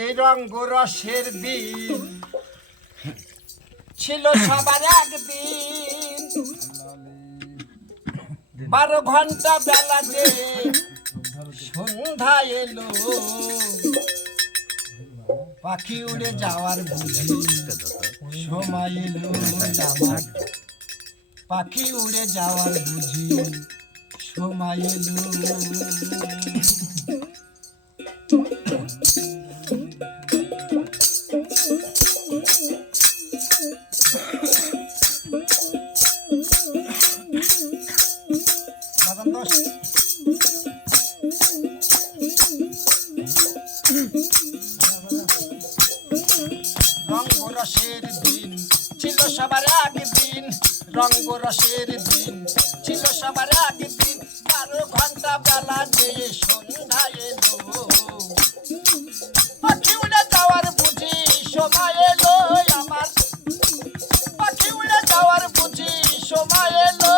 এই রঙ্গরসের দিন ছিল সবার একদিন 12 ঘন্টা বেলা যে সন্ধ্যা এলো পাখি উড়ে যাওয়ার বুঝি সময় এলো আমার পাখি উড়ে যাওয়ার বুঝি সময় এলো রঙ্গরসের দিন ছিল সবার একদিন রঙ্গরসের দিন ছিল সবার একদিন 12 ঘন্টা বেলা যে সন্ধ্যা এলো পাখি উড়ে যাওয়ার বুঝি সময় এলো আমার পাখি উড়ে যাওয়ার বুঝি সময় এলো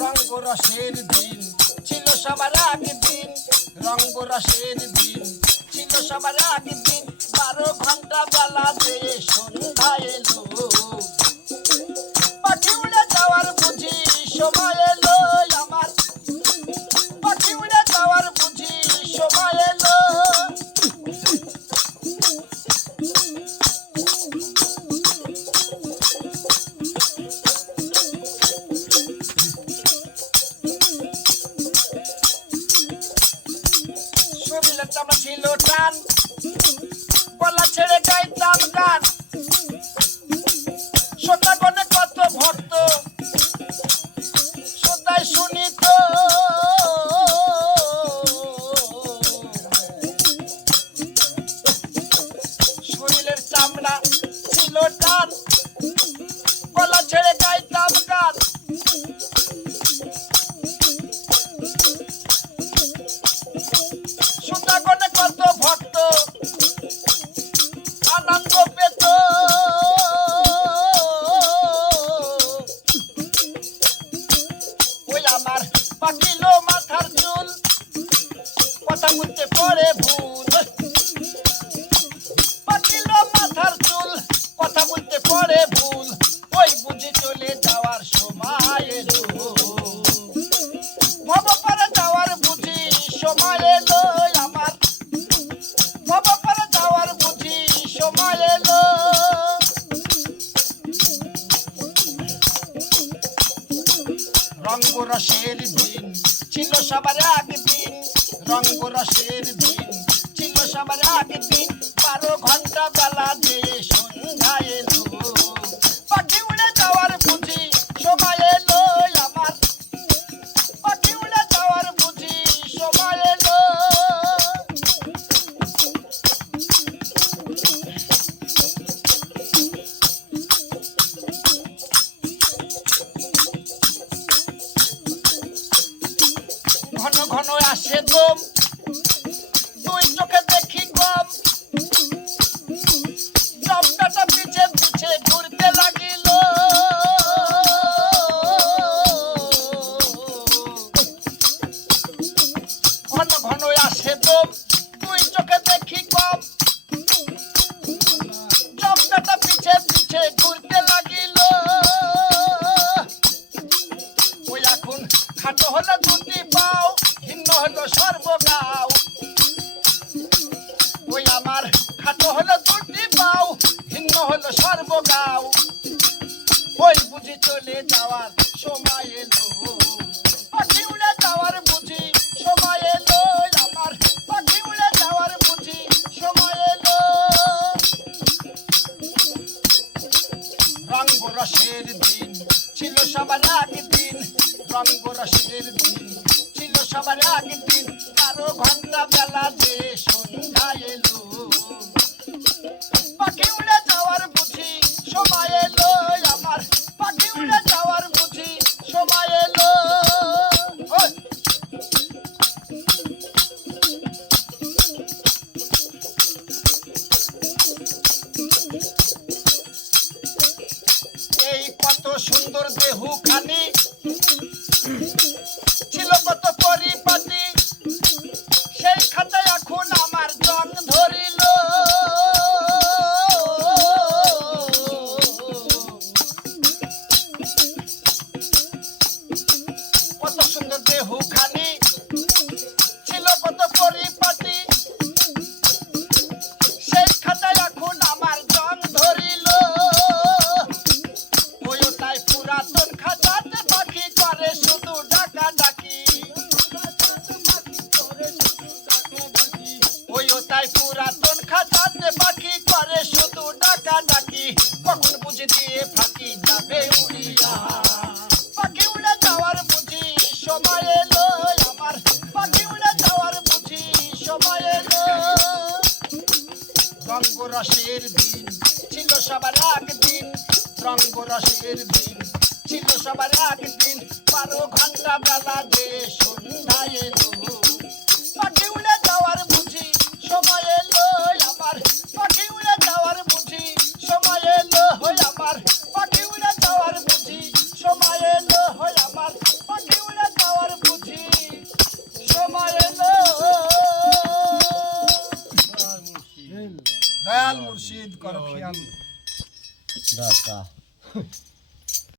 রঙ্গরসের দিন ছিল সবার একদিন রঙ্গরসের দিন ছিল সবার একদিন 12 ঘন্টা বেলা যে সন্ধ্যা এলো পাখি উড়ে যাওয়ার বুঝি সময় এলো আমার পাখি উড়ে যাওয়ার বুঝি সময় এলো শরীরের চামড়া ছিল টান গলা ছেড়ে গাইতাম গান শ্রোতা গণে কত ভক্ত শ্রোতায় শুনিত শরীরের চামড়া ছিল টান গলা ছেড়ে গাইতাম গান শ্রোতা গণে কত ভক্ত আনন্দ পেত ওই আমার পাকিল মাথার চুল কথা বলতে পড়ে ভুল পাকিল মাথার চুল কথা বলতে পড়ে ভুল ওই বুঝি চলে যাওয়ার সময় এলো ভবপারে যাওয়ার বুঝি সময় এলো আমার ভবপারে যাওয়ার বুঝি সময় এলো রঙ্গরসের দিন ছিল সবার একদিন রঙ্গরসের দিন ছিল সবার একদিন 12 ঘন্টা বেলা যে সন্ধ্যা এলো পাখি উড়ে যাওয়ার বুঝি সময় এলো আমার পাখি উড়ে যাওয়ার বুঝি সময় এলো ঘন ঘন আসে গম 2 চোখে দেখি গম জমকাটা পিছে পিছে ঘুরতে লাগিল ঘন ঘন আসে গম 2 চোখে দেখি গম জমকাটা পিছে পিছে ঘুরতে লাগিল ওই এখন খাটো হলো 2টি পাও ভিন্ন হলো সর্বগাও ওই আমার খাটো হলো 2টি পাও ভিন্ন হলো সর্বগাও ওই বুঝি চলে যাওয়ার সময় এলো পাখি উড়ে যাওয়ার বুঝি সময় এলো আমার পাখি উড়ে যাওয়ার বুঝি সময় এলো রঙ্গরসের দিন ছিল সবার একদিন রঙ্গরসের দিন ছিল সবার একদিন 12 ঘন্টা বেলা যে সন্ধ্যা এলো পাখি উড়ে যাওয়ার বুঝি সময় এলো আমার পাখি উড়ে যাওয়ার বুঝি সময় রঙ্গরসের দিন ছিল সবার একদিন, রঙ্গরসের দিন ছিল সবার একদিন। 12 ঘন্টা বেলা যে সন্ধ্যায় এলো, পাখি উড়ে যাওয়ার বুঝি সময় এলো আমার, পাখি উড়ে যাওয়ার বুঝি সময় এলো আমার, পাখি উড়ে যাওয়ার বুঝি সময় এলো আমার, পাখি উড়ে যাওয়ার বুঝি সময় এলো। দয়াল মুর্শিদ করো খেয়াল।